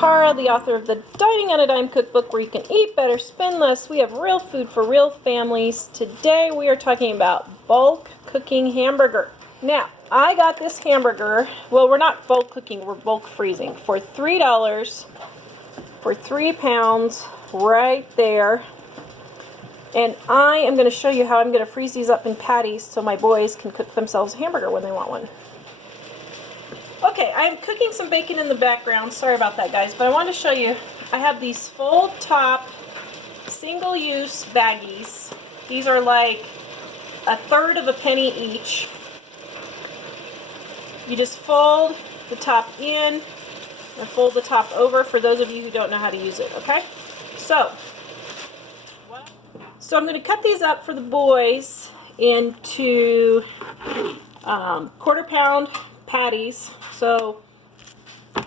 Tara, the author of the Dining on a Dime cookbook where you can eat better, spend less. We have real food for real families. Today we are talking about bulk cooking hamburger. Now, I got this hamburger, well, we're not bulk cooking, we're bulk freezing, for $3 for 3 pounds right there. And I am going to show you how I'm going to freeze these up in patties so my boys can cook themselves a hamburger when they want one. Okay, I'm cooking some bacon in the background. Sorry about that, guys, but I wanted to show you. I have these fold top single-use baggies. These are like 1/3 of a penny each. You just fold the top in and fold the top over for those of you who don't know how to use it, okay? So I'm going to cut these up for the boys into 1/4 pound patties. So I'm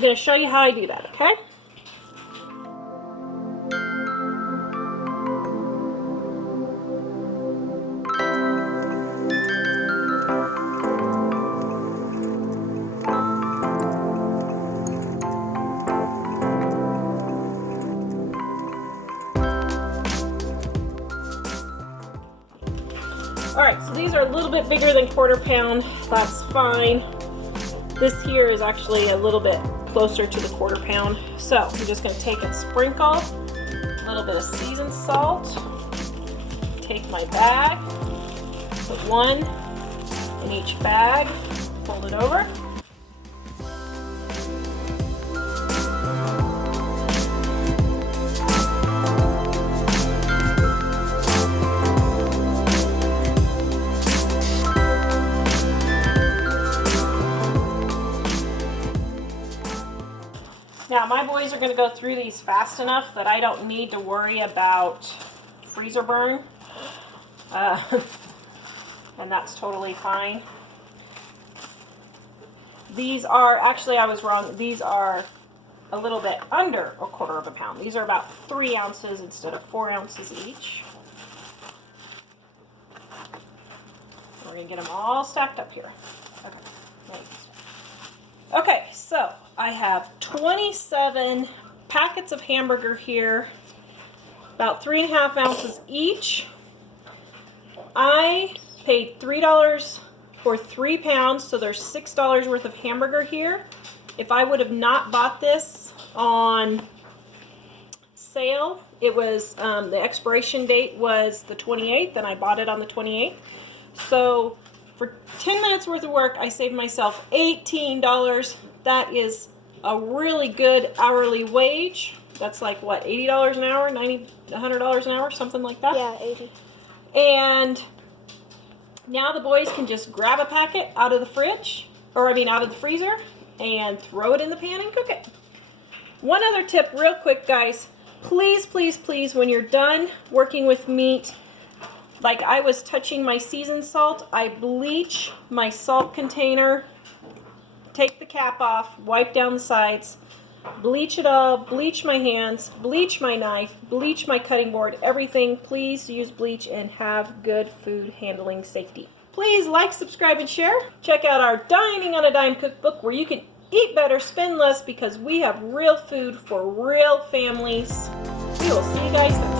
going to show you how I do that, okay? Alright, so these are a little bit bigger than 1/4 pound. That's fine. This here is actually a little bit closer to the 1/4 pound. So I'm just going to take and sprinkle a little bit of seasoned salt. Take my bag, put one in each bag, fold it over. Now my boys are going to go through these fast enough that I don't need to worry about freezer burn, and that's totally fine. These are, actually I was wrong, these are a little bit under 1/4 pound. These are about 3 ounces instead of 4 ounces each. We're going to get them all stacked up here. Okay, so I have 27 packets of hamburger here, about 3.5 ounces each. I paid $3 for 3 pounds, so there's $6 worth of hamburger here. If I would have not bought this on sale, it was, the expiration date was the 28th, and I bought it on the 28th. So for 10 minutes worth of work, I saved myself $18. That is a really good hourly wage. That's like, what, $80 an hour, $100 an hour, something like that? Yeah, 80. And now the boys can just grab a packet out of the fridge, or I mean out of the freezer, and throw it in the pan and cook it. One other tip real quick, guys. Please, please, please, when you're done working with meat, like I was touching my seasoned salt, I bleach my salt container, take the cap off, wipe down the sides, bleach it all, bleach my hands, bleach my knife, bleach my cutting board, everything. Please use bleach and have good food handling safety. Please like, subscribe, and share. Check out our Dining on a Dime cookbook where you can eat better, spend less, because we have real food for real families. We will see you guys next time.